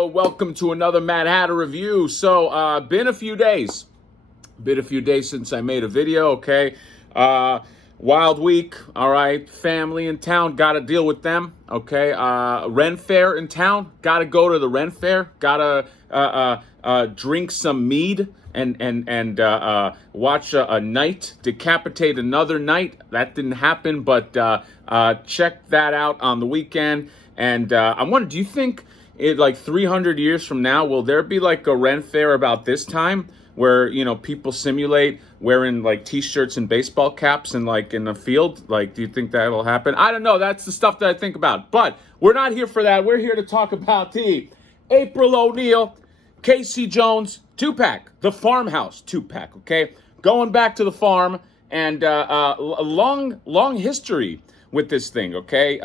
Yo, welcome to another Mad Hatter review. So, been a few days since I made a video, okay? Wild week, all right? Family in town, gotta deal with them, okay? Ren Fair in town, gotta go to the Ren Fair, gotta drink some mead and watch a knight decapitate another knight. That didn't happen, but check that out on the weekend. And I'm wondering, do you think like 300 years from now, will there be like a Ren Fair about this time where, you know, people simulate wearing like t-shirts and baseball caps and like in the field? Like, do you think that'll happen? I don't know. That's the stuff that I think about. But we're not here for that. We're here to talk about the April O'Neil, Casey Jones 2-pack, the Farmhouse 2-pack, okay? Going back to the farm and a long history with this thing, okay?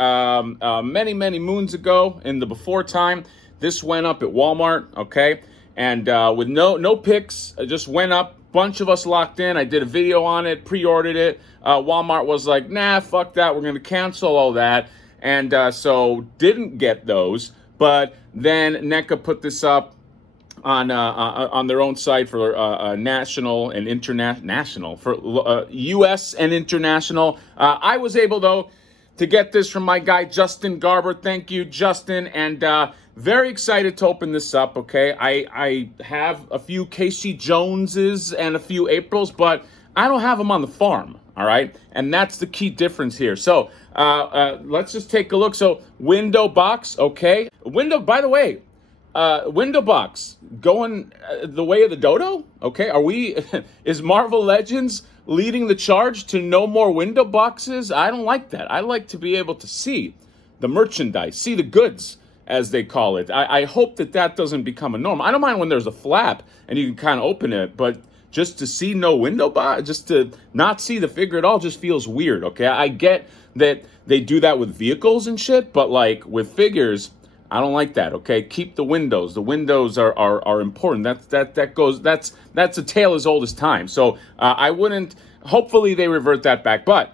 Many moons ago in the before time, this went up at Walmart, okay? And with no picks, it just went up. Bunch of us locked in. I did a video on it, pre-ordered it. Walmart was like, nah, fuck that. We're going to cancel all that. And so didn't get those. But then NECA put this up on their own site for national and international, for U.S. and international. I was able, though, to get this from my guy, Justin Garber. Thank you, Justin. And very excited to open this up, okay? I have a few Casey Joneses and a few Aprils, but I don't have them on the farm, all right? And that's the key difference here. So let's just take a look. So window box, okay? By the way, window box going the way of the dodo, okay? Is Marvel Legends leading the charge to no more window boxes? I don't like that. I like to be able to see the merchandise, see the goods, as they call it. I hope that doesn't become a norm. I don't mind when there's a flap and you can kind of open it, but just to see no window box, just to not see the figure at all just feels weird, okay? I get that they do that with vehicles and shit, but like with figures, I don't like that, okay? Keep the windows. The windows are important. That's a tale as old as time. So I wouldn't, hopefully they revert that back. But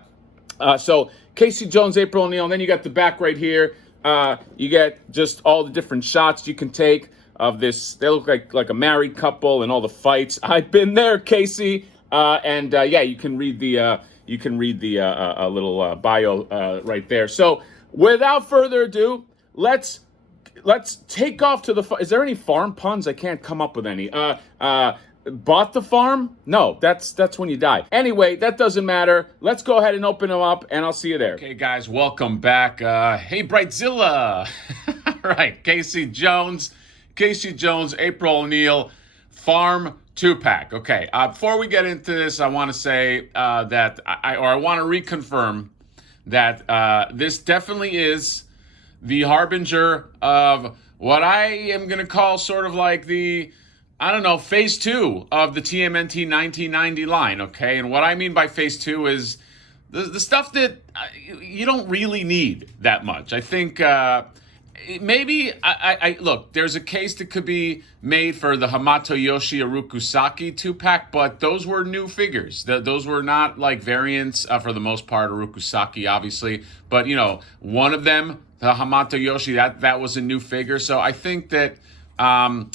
so Casey Jones, April O'Neil, and then you got the back right here. You get just all the different shots you can take of this. They look like a married couple and all the fights. I've been there, Casey. And yeah, you can read the little bio right there. So without further ado, let's take off to the. Is there any farm puns? I can't come up with any. Bought the farm? No, that's when you die. Anyway, that doesn't matter. Let's go ahead and open them up, and I'll see you there. Okay, guys, welcome back. Hey, Brightzilla. All right, Casey Jones, April O'Neil, Farm 2-pack. Okay, before we get into this, I want to say that I want to reconfirm that this definitely is the harbinger of what I am going to call sort of like the, I don't know, phase 2 of the TMNT 1990 line, okay? And what I mean by phase 2 is the stuff that you don't really need that much. I think maybe, look, there's a case that could be made for the Hamato Yoshi Urukusaki 2-pack, but those were new figures. Those were not like variants for the most part, Urukusaki, obviously. But, you know, one of them, the Hamato Yoshi, that was a new figure. So I think that I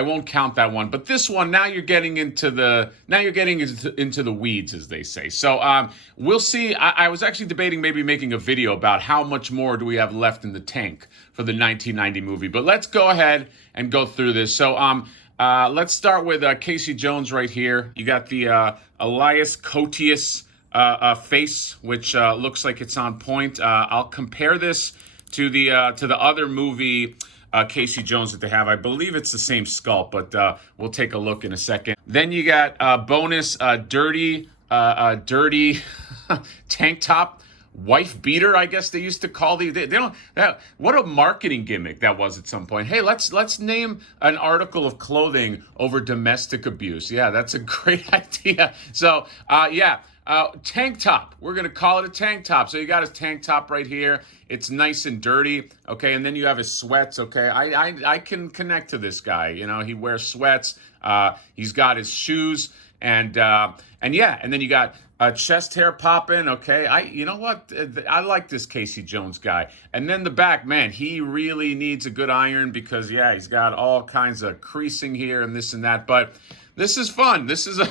won't count that one. But this one, now you're getting into the weeds, as they say. So we'll see. I was actually debating maybe making a video about how much more do we have left in the tank for the 1990 movie. But let's go ahead and go through this. So let's start with Casey Jones right here. You got the Elias Koteas face, which looks like it's on point. I'll compare this to the other movie Casey Jones that they have. I believe it's the same sculpt, but we'll take a look in a second. Then you got bonus dirty tank top, wife beater, I guess they used to call these. They don't. What a marketing gimmick that was at some point. Hey, let's name an article of clothing over domestic abuse. Yeah, that's a great idea. So yeah. Tank top. We're going to call it a tank top. So you got his tank top right here. It's nice and dirty. Okay. And then you have his sweats. Okay. I can connect to this guy. You know, he wears sweats. He's got his shoes. And yeah, and then you got chest hair popping. Okay, you know what? I like this Casey Jones guy. And then the back, man, he really needs a good iron because yeah, he's got all kinds of creasing here and this and that. But this is fun. This is a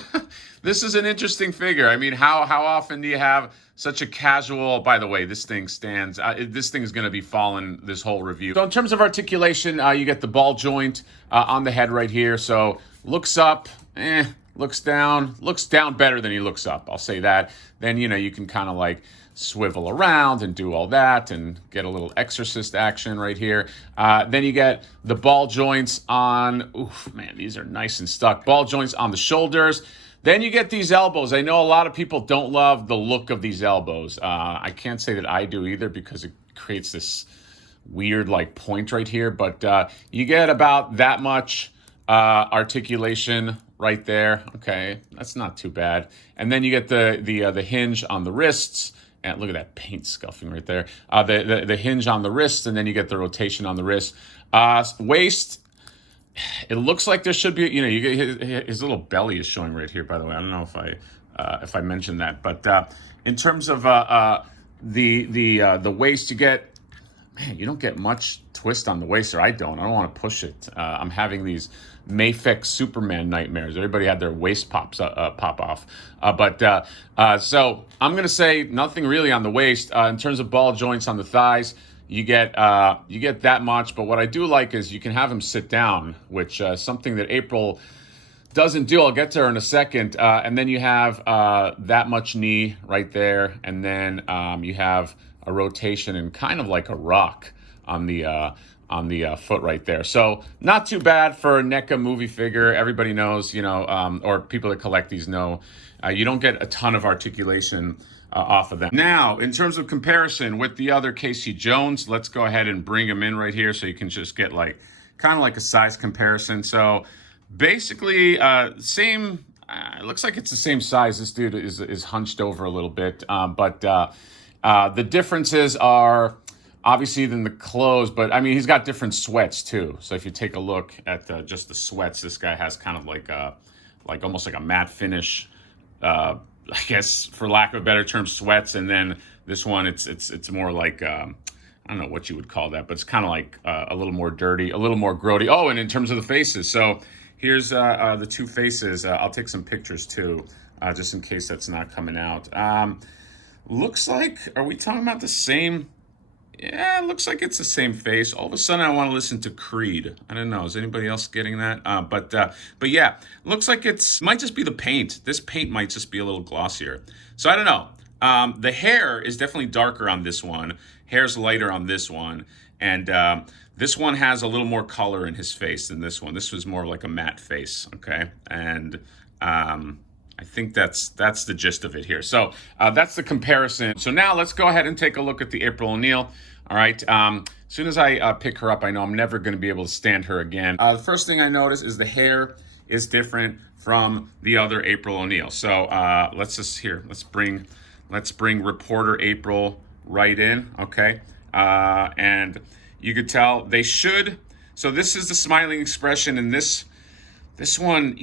this is an interesting figure. I mean, how often do you have such a casual? By the way, this thing stands. This thing is going to be falling this whole review. So in terms of articulation, you get the ball joint on the head right here. So looks up, looks down better than he looks up. I'll say that. Then you can kind of like swivel around and do all that and get a little exorcist action right here. Then you get the ball joints on, oof, man, these are nice and stuck. Ball joints on the shoulders. Then you get these elbows. I know a lot of people don't love the look of these elbows. I can't say that I do either because it creates this weird like point right here, but you get about that much articulation right there. Okay, that's not too bad. And then you get the hinge on the wrists. And look at that paint scuffing right there. The hinge on the wrist, and then you get the rotation on the wrist. Waist, it looks like there should be, you get his little belly is showing right here, by the way. I don't know if I mentioned that. But in terms of the waist, you don't get much twist on the waist, or I don't want to push it. I'm having these Mayfix Superman nightmares. Everybody had their waist pop off. So I'm going to say nothing really on the waist. In terms of ball joints on the thighs, you get that much. But what I do like is you can have him sit down, which something that April doesn't do. I'll get to her in a second. And then you have that much knee right there. And then you have a rotation and kind of like a rock on the foot right there. So not too bad for a NECA movie figure. Everybody knows, or people that collect these know, you don't get a ton of articulation off of them. Now, in terms of comparison with the other Casey Jones, let's go ahead and bring him in right here so you can just get kind of like a size comparison. So basically, same. It looks like it's the same size. This dude is hunched over a little bit, but the differences are obviously than the clothes, but I mean, he's got different sweats too. So if you take a look at just the sweats, this guy has kind of like almost like a matte finish, I guess for lack of a better term, sweats. And then this one, it's more like, I don't know what you would call that, but it's kind of like a little more dirty, a little more grody. Oh, and in terms of the faces. So here's the two faces. I'll take some pictures too, just in case that's not coming out. Looks like, are we talking about the same? Yeah, it looks like it's the same face. All of a sudden, I want to listen to Creed. I don't know. Is anybody else getting that? But yeah, looks like might just be the paint. This paint might just be a little glossier. So I don't know. The hair is definitely darker on this one. Hair's lighter on this one. And this one has a little more color in his face than this one. This was more like a matte face, okay? And I think that's the gist of it here. So that's the comparison. So now let's go ahead and take a look at the April O'Neil. All right. As soon as I pick her up, I know I'm never going to be able to stand her again. The first thing I notice is the hair is different from the other April O'Neil. So let's bring reporter April right in. Okay. And you could tell they should. So this is the smiling expression, and this one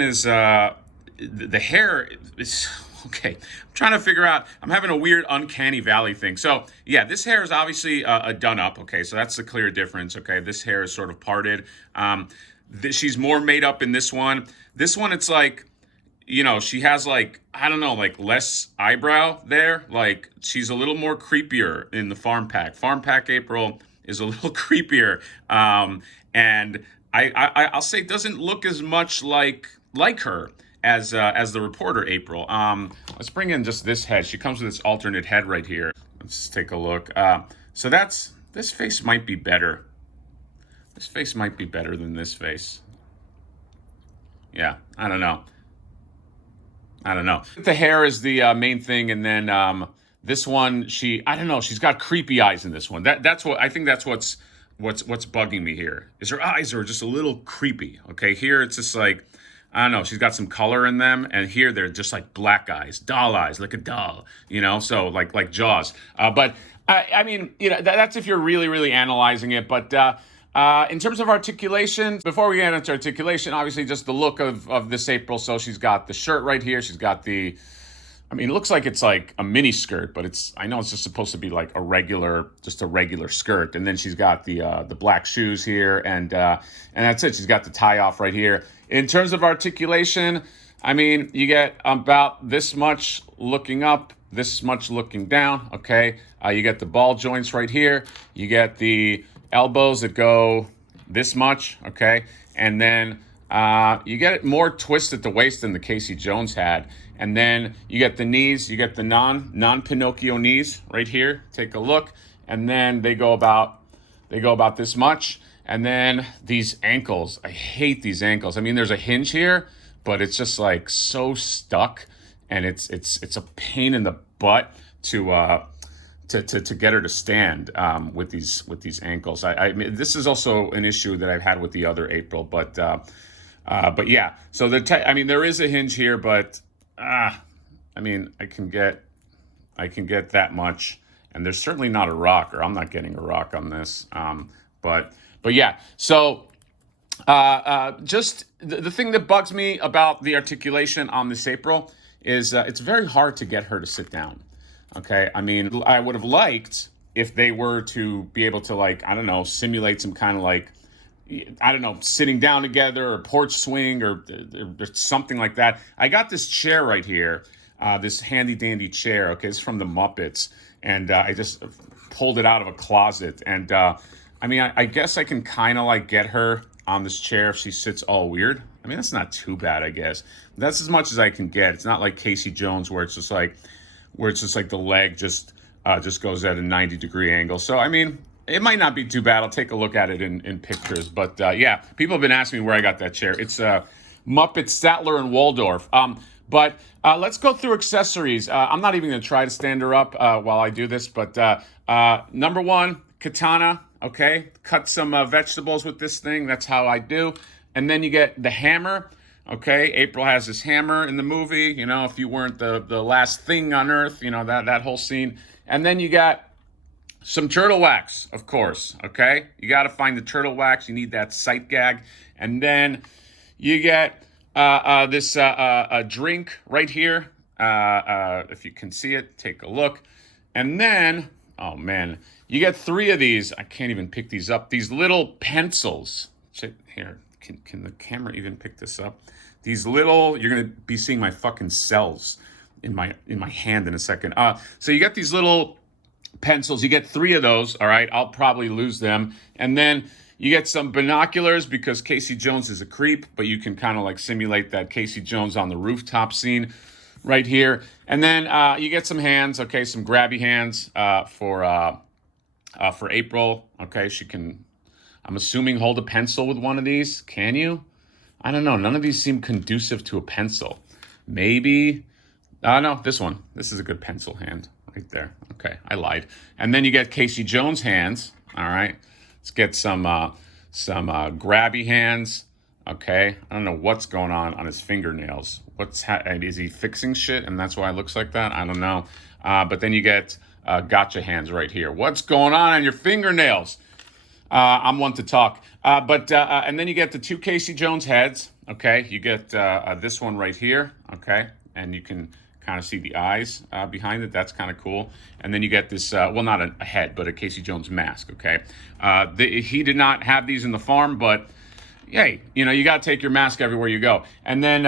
is the hair is okay. I'm trying to figure out. I'm having a weird uncanny valley thing. So yeah, this hair is obviously done up. Okay, so that's the clear difference. Okay, this hair is sort of parted. She's more made up in this one. This one, it's like, she has like, I don't know, like less eyebrow there. Like she's a little more creepier in the farm pack. Farm pack April is a little creepier, and I'll say it doesn't look as much like her as the reporter April. Let's bring in just this head. She comes with this alternate head right here. Let's just take a look. So this face might be better. This face might be better than this face. Yeah, I don't know. The hair is the main thing, and then this one, I don't know. She's got creepy eyes in this one. That's what I think. That's what's bugging me here. Is her eyes are just a little creepy. Okay, here it's just like, I don't know. She's got some color in them, and here they're just like black eyes, doll eyes, like a doll. So like Jaws. But I mean, that's if you're really, really analyzing it. But In terms of articulation, before we get into articulation, obviously just the look of this April. So she's got the shirt right here. She's got I mean, it looks like it's like a mini skirt, but I know it's just supposed to be like just a regular skirt. And then she's got the black shoes here, and that's it. She's got the tie off right here. In terms of articulation, I mean, you get about this much looking up, this much looking down, okay? You get the ball joints right here. You get the elbows that go this much, okay? And then you get it more twist at the waist than the Casey Jones had. And then you get the knees, you get the non-Pinocchio knees right here. Take a look. And then they go about this much. And then these ankles, I hate these ankles. I mean, there's a hinge here, but it's just like so stuck, and it's a pain in the butt to get her to stand with these ankles. I mean, this is also an issue that I've had with the other April, but yeah. So I mean, there is a hinge here, but I mean, I can get that much, and there's certainly not a rock, or I'm not getting a rock on this. But yeah. So just the thing that bugs me about the articulation on this April is it's very hard to get her to sit down. Okay, I mean, I would have liked if they were to be able to, like, I don't know, simulate some kind of like, I don't know, sitting down together or porch swing or something like that. I got this chair right here, this handy dandy chair. Okay, it's from the Muppets, and I just pulled it out of a closet. And I mean, I guess I can kind of like get her on this chair if she sits all weird. I mean, that's not too bad, I guess. That's as much as I can get. It's not like Casey Jones where it's just like the leg just goes at a 90-degree angle. So, I mean, it might not be too bad. I'll take a look at it in pictures. But, yeah, people have been asking me where I got that chair. It's Muppet, Statler, and Waldorf. But let's go through accessories. I'm not even going to try to stand her up while I do this. But number one, katana. Okay, cut some vegetables with this thing. That's how I do. And then you get the hammer. Okay, April has this hammer in the movie. You know, if you weren't the last thing on earth, you know, that whole scene. And then you got some turtle wax, of course. Okay, you got to find the turtle wax. You need that sight gag. And then you get this drink right here. If you can see it, take a look. And then, oh man, you get 3 of these. I can't even pick these up. These little pencils. Check here. Can the camera even pick this up? These little, you're gonna be seeing my fucking cells in my hand in a second. So you got these little pencils. You get 3 of those. All right, I'll probably lose them. And then you get some binoculars because Casey Jones is a creep, but you can kind of like simulate that Casey Jones on the rooftop scene right here. And then you get some hands. Okay, some grabby hands for April. Okay, she can, I'm assuming, hold a pencil with one of these. Can you? I don't know. None of these seem conducive to a pencil. Maybe. No, this one. This is a good pencil hand right there. Okay, I lied. And then you get Casey Jones hands. All right. Let's get some grabby hands. Okay. I don't know what's going on his fingernails. Is he fixing shit and that's why it looks like that? I don't know. But then you get gotcha hands right here. What's going on your fingernails? I'm one to talk. And then you get the 2 Casey Jones heads. Okay, you get this one right here. Okay, and you can kind of see the eyes behind it. That's kind of cool. And then you get this, well, not a head, but a Casey Jones mask. Okay, he did not have these in the farm, but hey, you know, you got to take your mask everywhere you go. And then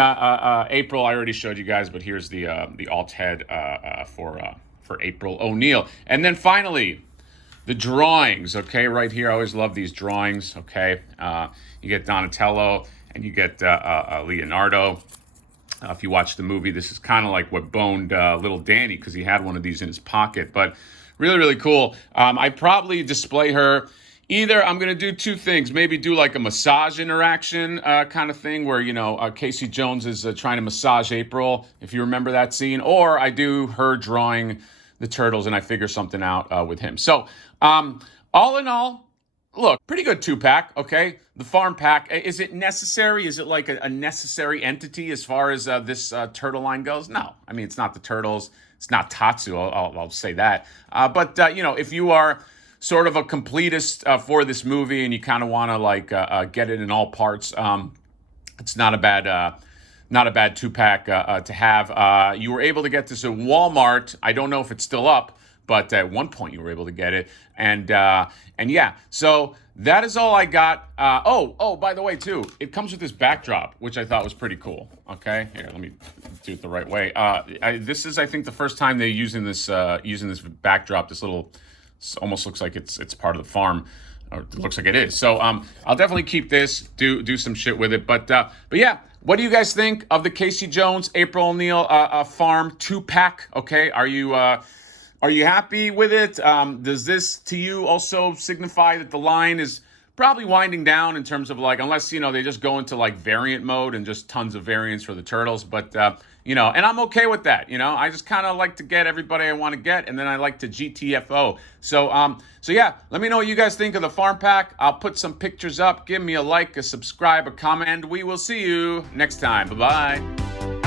April, I already showed you guys, but here's the alt head for April O'Neil. And then finally, the drawings, okay, right here. I always love these drawings, okay. You get Donatello and you get Leonardo. If you watch the movie, this is kind of like what boned little Danny because he had one of these in his pocket. But really, really cool. I probably display her. Either I'm going to do 2 things. Maybe do like a massage interaction kind of thing where, you know, Casey Jones is trying to massage April, if you remember that scene. Or I do her drawing the turtles and I figure something out with him. So all in all, look, pretty good 2-pack, okay? The farm pack, is it necessary? Is it like a necessary entity as far as this turtle line goes? No. I mean, it's not the turtles. It's not Tatsu, I'll say that. But you know, if you are sort of a completist for this movie, and you kind of want to like get it in all parts, it's not a bad two-pack to have. You were able to get this at Walmart. I don't know if it's still up, but at one point you were able to get it, and yeah. So that is all I got. Oh, by the way, too, it comes with this backdrop, which I thought was pretty cool. Okay, here, let me do it the right way. This is, I think, the first time they're using this backdrop. This little, almost looks like it's part of the farm. Or it looks like it is. So I'll definitely keep this, do some shit with it. But yeah, what do you guys think of the Casey Jones, April O'Neil farm 2-pack? Okay, are you happy with it? Does this to you also signify that the line is probably winding down in terms of like, unless, they just go into like variant mode and just tons of variants for the turtles, but and I'm okay with that. I just kind of like to get everybody I want to get, and then I like to GTFO. So yeah, let me know what you guys think of the farm pack. I'll put some pictures up. Give me a like, a subscribe, a comment, and we will see you next time. Bye-bye.